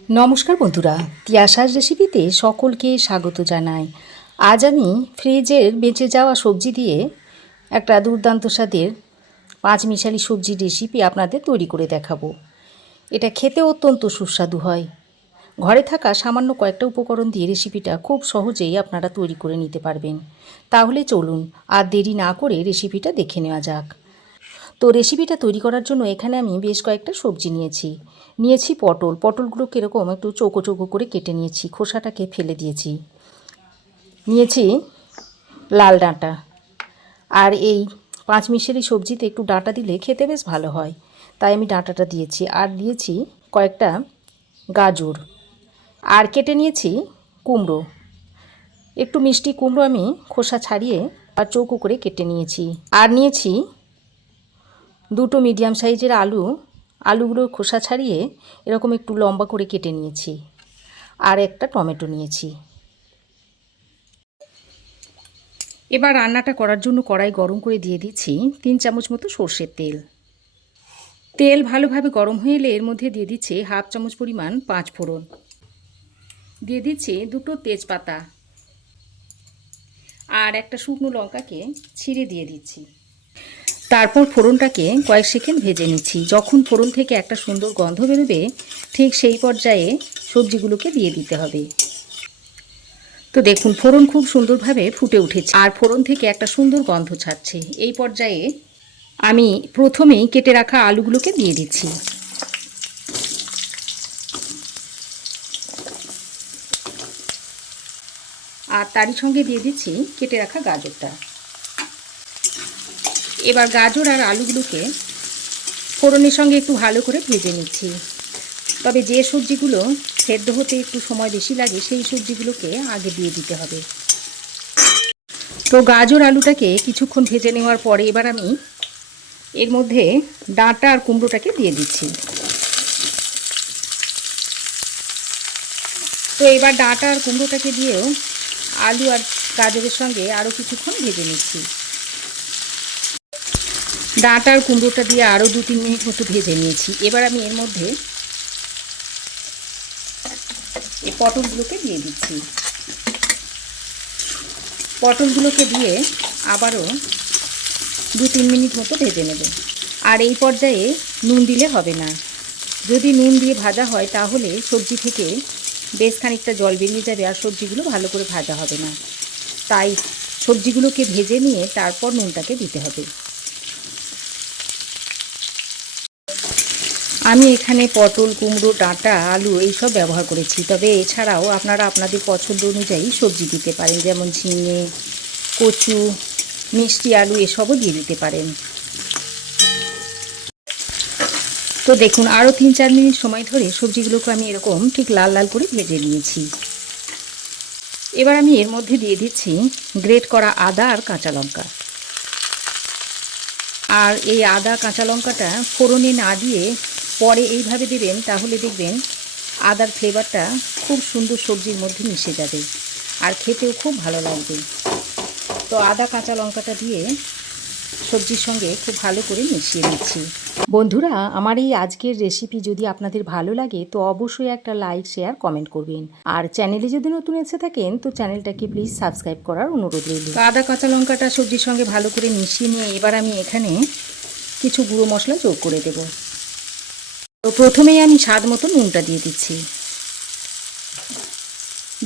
নমস্কার বন্ধুরা, তিয়াশার রেসিপিতে সকলকে স্বাগত জানাই। আজ আমি ফ্রিজের বেঁচে যাওয়া সবজি দিয়ে একটা দুর্দান্ত স্বাদের পাঁচমিশালি সবজির রেসিপি আপনাদের তৈরি করে দেখাবো। এটা খেতে অত্যন্ত সুস্বাদু হয়। ঘরে থাকা সামান্য কয়েকটা উপকরণ দিয়ে রেসিপিটা খুব সহজেই আপনারা তৈরি করে নিতে পারবেন। তাহলে চলুন আর দেরি না করে রেসিপিটা দেখে নেওয়া যাক। তো রেসিপিটা তৈরি করার জন্য এখানে আমি বেশ কয়েকটা সবজি নিয়েছি পটলগুলো কীরকম একটু চৌকো চৌকো করে কেটে নিয়েছি, খোসাটাকে ফেলে দিয়েছি। নিয়েছি লাল ডাঁটা, আর এই পাঁচমিশালি সবজিতে একটু ডাঁটা দিলে খেতে বেশ ভালো হয়, তাই আমি ডাঁটাটা দিয়েছি। আর দিয়েছি কয়েকটা গাজর, আর কেটে নিয়েছি কুমড়ো, একটু মিষ্টি কুমড়ো আমি খোসা ছাড়িয়ে আর চৌকো করে কেটে নিয়েছি। আর নিয়েছি দুটো মিডিয়াম সাইজের আলুগুলোর খোসা ছাড়িয়ে এরকম একটু লম্বা করে কেটে নিয়েছি। আর একটা টমেটো নিয়েছি। এবার রান্নাটা করার জন্য কড়াই গরম করে দিয়ে দিচ্ছি 3 চামচ মতো সর্ষের তেল। তেল ভালোভাবে গরম হয়ে এলে এর মধ্যে দিয়ে দিচ্ছে হাফ চামচ পরিমাণ 5 ফোড়ন, দিয়ে দিচ্ছে দুটো তেজপাতা, আর একটা শুকনো লঙ্কাকে ছিঁড়ে দিয়ে দিচ্ছি। তারপর ফোড়নটাকে কয়েক সেকেন্ড ভেজে নিচ্ছি। যখন ফোড়ন থেকে একটা সুন্দর গন্ধ বেরোবে, ঠিক সেই পর্যায়ে সবজিগুলোকে দিয়ে দিতে হবে। তো দেখুন, ফোড়ন খুব সুন্দরভাবে ফুটে উঠেছে আর ফোড়ন থেকে একটা সুন্দর গন্ধ ছাড়ছে। এই পর্যায়ে আমি প্রথমেই কেটে রাখা আলুগুলোকে দিয়ে দিচ্ছি। আর তারই সঙ্গে দিয়ে দিচ্ছি কেটে রাখা গাজরটা। এবার গাজর আর আলুগুলোকে ফোড়নের সঙ্গে একটু ভালো করে ভেজে নিচ্ছি। তবে যে সবজিগুলো সেদ্ধ হতে একটু সময় বেশি লাগে সেই সবজিগুলোকে আগে দিয়ে দিতে হবে। তো গাজর আলুটাকে কিছুক্ষণ ভেজে নেওয়ার পরে এবার আমি এর মধ্যে ডাঁটা আর কুমড়োটাকে দিয়ে দিচ্ছি। তো এবার ডাঁটা আর কুমড়োটাকে দিয়েও আলু আর গাজরের সঙ্গে আরও কিছুক্ষণ ভেজে নিচ্ছি। ডাঁটা আর কুমড়োটা দিয়ে আরও 2-3 মিনিট মতো ভেজে নিয়েছি। এবার আমি এর মধ্যে এই পটলগুলোকে দিয়ে দিচ্ছি। পটলগুলোকে দিয়ে আবারও 2-3 মিনিট মতো ভেজে নেব। আর এই পর্যায়ে নুন দিলে হবে না। যদি নুন দিয়ে ভাজা হয় তাহলে সবজি থেকে বেশ খানিকটা জল বেরিয়ে যাবে আর সবজিগুলো ভালো করে ভাজা হবে না। তাই সবজিগুলোকে ভেজে নিয়ে তারপর নুনটাকে দিতে হবে। আমি এখানে পটল, কুমড়ো, ডাঁটা, আলু এইসব ব্যবহার করেছি। তবে এছাড়াও আপনারা আপনাদের পছন্দ অনুযায়ী সবজি দিতে পারেন, যেমন ঝিঙে, কচু, মিষ্টি আলু এসবও দিয়ে দিতে পারেন। তো দেখুন, আরও 3-4 মিনিট সময় ধরে সবজিগুলোকে আমি এরকম ঠিক লাল লাল করে ভেজে নিয়েছি। এবার আমি এর মধ্যে দিয়ে দিচ্ছি গ্রেট করা আদা আর কাঁচা লঙ্কা। আর এই আদা কাঁচা লঙ্কাটা ফোড়নে না দিয়ে পরে এইভাবে দেবেন, তাহলে দেখবেন আদার ফ্লেভারটা খুব সুন্দর সবজির মধ্যে মিশে যাবে আর খেতেও খুব ভালো লাগবে। তো আদা কাঁচা লঙ্কাটা দিয়ে সবজির সঙ্গে খুব ভালো করে মিশিয়ে নিচ্ছি। বন্ধুরা, আমার এই আজকের রেসিপি যদি আপনাদের ভালো লাগে তো অবশ্যই একটা লাইক, শেয়ার, কমেন্ট করবেন। আর চ্যানেলে যদি নতুন এসে থাকেন তো চ্যানেলটাকে প্লিজ সাবস্ক্রাইব করার অনুরোধ রইল। আদা কাঁচা লঙ্কাটা সবজির সঙ্গে ভালো করে মিশিয়ে নিয়ে এবার আমি এখানে কিছু গুঁড়ো মশলা যোগ করে দেব। তো প্রথমেই আমি স্বাদ মতো নুনটা দিয়ে দিচ্ছি।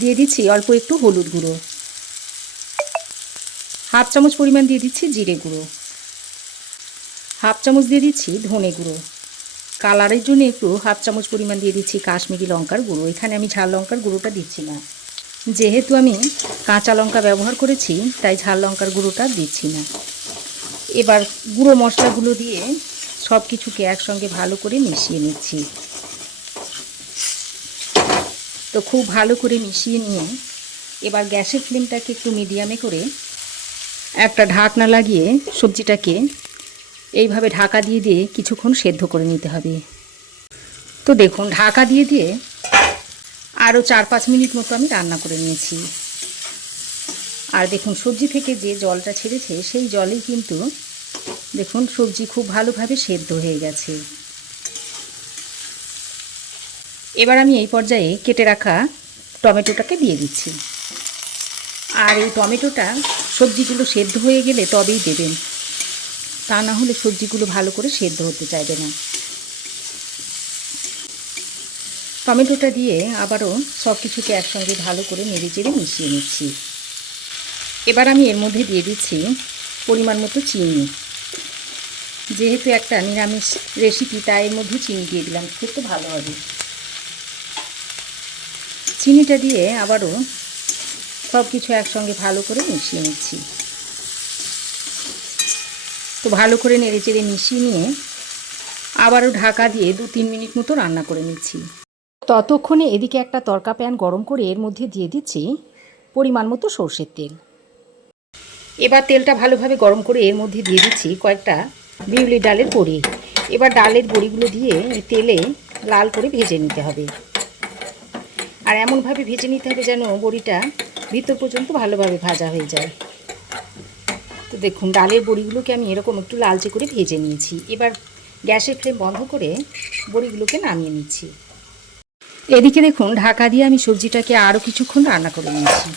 দিয়ে দিচ্ছি অল্প একটু হলুদ গুঁড়ো, হাফ চামচ পরিমাণ দিয়ে দিচ্ছি জিরে গুঁড়ো, হাফ চামচ দিয়ে দিচ্ছি ধনে গুঁড়ো, কালারের জন্য একটু হাফ চামচ পরিমাণ দিয়ে দিচ্ছি কাশ্মীরি লঙ্কার গুঁড়ো। এখানে আমি ঝাল লঙ্কার গুঁড়োটা দিচ্ছি না, যেহেতু আমি কাঁচা লঙ্কা ব্যবহার করেছি তাই ঝাল লঙ্কার গুঁড়োটা দিচ্ছি না। এবার গুঁড়ো মশলাগুলো দিয়ে সব কিছুকে একসঙ্গে ভালো করে মিশিয়ে নিচ্ছি। তো খুব ভালো করে মিশিয়ে নিয়ে এবার গ্যাসের ফ্লেমটাকে একটু মিডিয়ামে করে একটা ঢাকনা লাগিয়ে সবজিটাকে এইভাবে ঢাকা দিয়ে দিয়ে কিছুক্ষণ সেদ্ধ করে নিতে হবে। তো দেখুন, ঢাকা দিয়ে দিয়ে আরও 4-5 মিনিট মতো আমি রান্না করে নিয়েছি। আর দেখুন, সবজি থেকে যে জলটা ছেড়েছে সেই জলেই কিন্তু দেখুন সবজি খুব ভালোভাবে সেদ্ধ হয়ে গেছে। এবার আমি এই পর্যায়ে কেটে রাখা টমেটোটাকে দিয়ে দিচ্ছি। আর এই টমেটোটা সবজিগুলো সেদ্ধ হয়ে গেলে তবেই দেবেন, তা না হলে সবজিগুলো ভালো করে সেদ্ধ হতে চাইবে না। টমেটোটা দিয়ে আবারও সব কিছুকে একসঙ্গে ভালো করে নেড়েচেড়ে মিশিয়ে নিচ্ছি। এবার আমি এর মধ্যে দিয়ে দিচ্ছি পরিমাণ মতো চিনি। যেহেতু একটা নিরামিষ রেসিপি তাই এর মধ্যে চিনি দিয়ে দিলাম, খেতে ভালো হবে। চিনিটা দিয়ে আবারও সব কিছু একসঙ্গে ভালো করে মিশিয়ে নিচ্ছি। তো ভালো করে নেড়েচেড়ে মিশিয়ে নিয়ে আবারও ঢাকা দিয়ে 2-3 মিনিট মতো রান্না করে নিচ্ছি। ততক্ষণে এদিকে একটা তড়কা প্যান গরম করে এর মধ্যে দিয়ে দিচ্ছি পরিমাণ মতো সর্ষের তেল। এবার তেলটা ভালোভাবে গরম করে এর মধ্যে দিয়ে দিচ্ছি কয়েকটা বিউলির ডালের বড়ি। এবার ডালের বড়িগুলো দিয়ে এই তেলে লাল করে ভেজে নিতে হবে। আর এমনভাবে ভেজে নিতে হবে যেন বড়িটা ভিতর পর্যন্ত ভালোভাবে ভাজা হয়ে যায়। তো দেখুন ডালের বড়িগুলোকে আমি এরকম একটু লালচে করে ভেজে নিয়েছি। এবার গ্যাসের ফ্লেম বন্ধ করে বড়িগুলোকে নামিয়ে নিচ্ছি। এদিকে দেখুন ঢাকা দিয়ে আমি সবজিটাকে আরও কিছুক্ষণ রান্না করে নিয়েছি।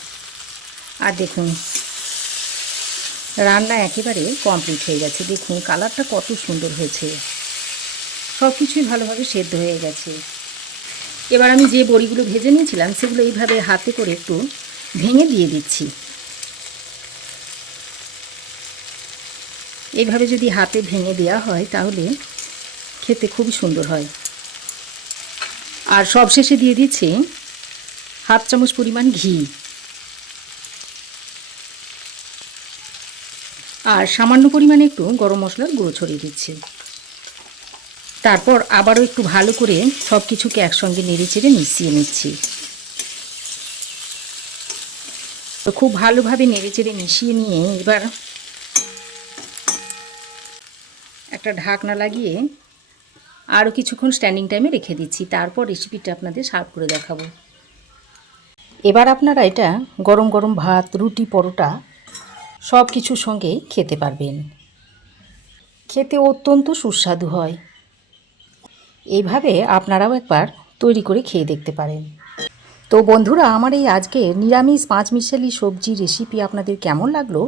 আর দেখুন রান্না একেবারে কমপ্লিট হয়ে গেছে। দেখুন কালারটা কত সুন্দর হয়েছে, সব কিছুই ভালোভাবে সেদ্ধ হয়ে গেছে। এবার আমি যে বড়িগুলো ভেজে নিয়েছিলাম সেগুলো এইভাবে হাতে করে একটু ভেঙে দিয়ে দিচ্ছি। এইভাবে যদি হাতে ভেঙে দেওয়া হয় তাহলে খেতে খুবই সুন্দর হয়। আর সবশেষে দিয়ে দিচ্ছি 1/2 চামচ পরিমাণ ঘি আর সামান্য পরিমাণে একটু গরম মশলার গুঁড়ো ছড়িয়ে দিচ্ছি। তারপর আবারও একটু ভালো করে সব কিছুকে একসঙ্গে নেড়েচেড়ে মিশিয়ে নিচ্ছি। তো খুব ভালোভাবে নেড়েচেড়ে মিশিয়ে নিয়ে এবার একটা ঢাকনা লাগিয়ে আরও কিছুক্ষণ স্ট্যান্ডিং টাইমে রেখে দিচ্ছি। তারপর রেসিপিটা আপনাদের সার্ভ করে দেখাবো। এবার আপনারা এটা গরম গরম ভাত, রুটি, পরোটা সব কিছুর সঙ্গে খেতে পারবেন। খেতে অত্যন্ত সুস্বাদু হয়। এইভাবে আপনারাও একবার তৈরি করে খেয়ে দেখতে পারেন। তো বন্ধুরা, আমার এই আজকের নিরামিষ 5 মিশালি সবজি রেসিপি আপনাদের কেমন লাগলো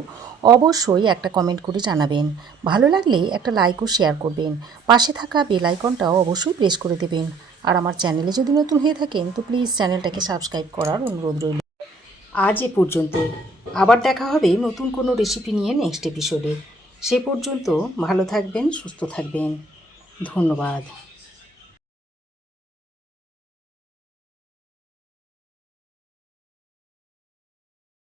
অবশ্যই একটা কমেন্ট করে জানাবেন। ভালো লাগলে একটা লাইক ও শেয়ার করবেন। পাশে থাকা বেল আইকনটাও অবশ্যই প্রেস করে দেবেন। আর আমার চ্যানেলে যদি নতুন হয়ে থাকেন তো প্লিজ চ্যানেলটাকে সাবস্ক্রাইব করার অনুরোধ রইল। আজ এ পর্যন্ত। আবার দেখা হবে নতুন কোনো রেসিপি নিয়ে নেক্সট এপিসোডে। সে পর্যন্ত ভালো থাকবেন, সুস্থ থাকবেন। ধন্যবাদ।